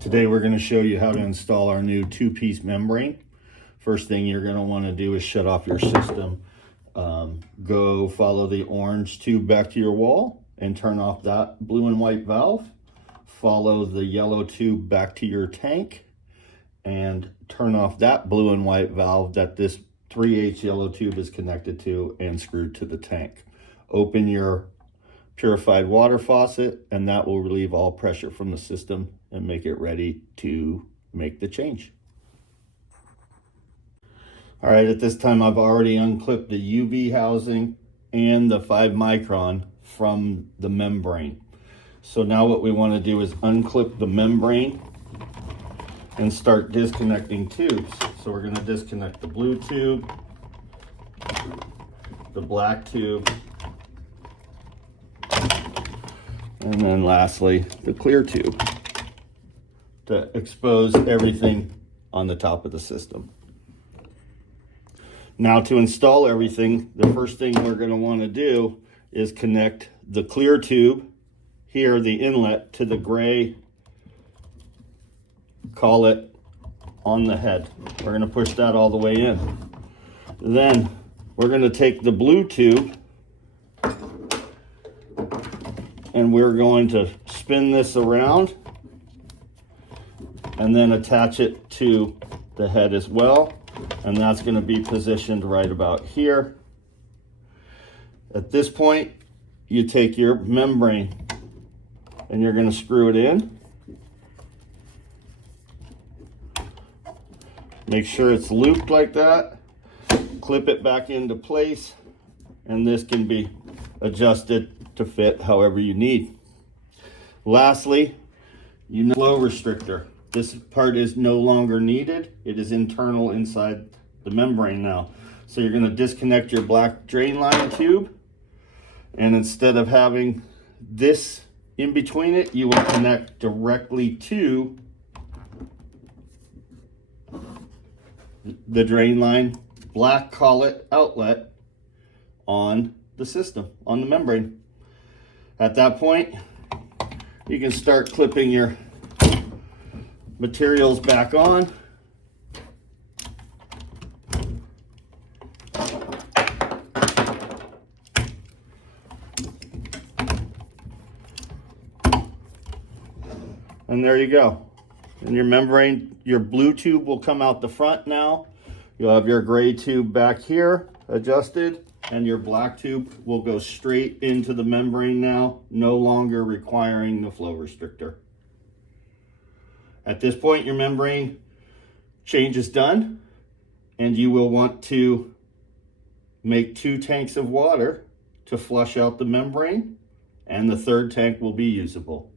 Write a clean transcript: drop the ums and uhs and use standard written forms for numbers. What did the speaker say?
Today we're going to show you how to install our new two-piece membrane. First thing you're going to want to do is shut off your system. Go follow the orange tube back to your wall and turn off that blue and white valve. Follow the yellow tube back to your tank and turn off that blue and white valve that this 3/8 yellow tube is connected to and screwed to the tank. Open your purified water faucet and that will relieve all pressure from the system and make it ready to make the change. All right, at this time I've already unclipped the UV housing and the 5 micron from the membrane. So now what we want to do is unclip the membrane and start disconnecting tubes. So we're going to disconnect the blue tube, the black tube, and then lastly the clear tube to expose everything on the top of the system. Now to install everything, the first thing we're going to want to do is connect the clear tube here, the inlet, to the gray collet on the head. We're going to push that all the way in. Then we're going to take the blue tube and we're going to spin this around and then attach it to the head as well. And that's going to be positioned right about here. At this point, you take your membrane and you're going to screw it in. Make sure it's looped like that. Clip it back into place, and this can be adjusted to fit however you need. Lastly, flow restrictor. This part is no longer needed. It is internal inside the membrane now. So you're going to disconnect your black drain line tube, and instead of having this in between it, you will connect directly to the drain line black collet outlet on the system, on the membrane. At that point, you can start clipping your materials back on. And there you go. And your membrane, your blue tube will come out the front now. You'll have your gray tube back here adjusted, and your black tube will go straight into the membrane now, no longer requiring the flow restrictor. At this point, your membrane change is done, and you will want to make 2 tanks of water to flush out the membrane, and the 3rd tank will be usable.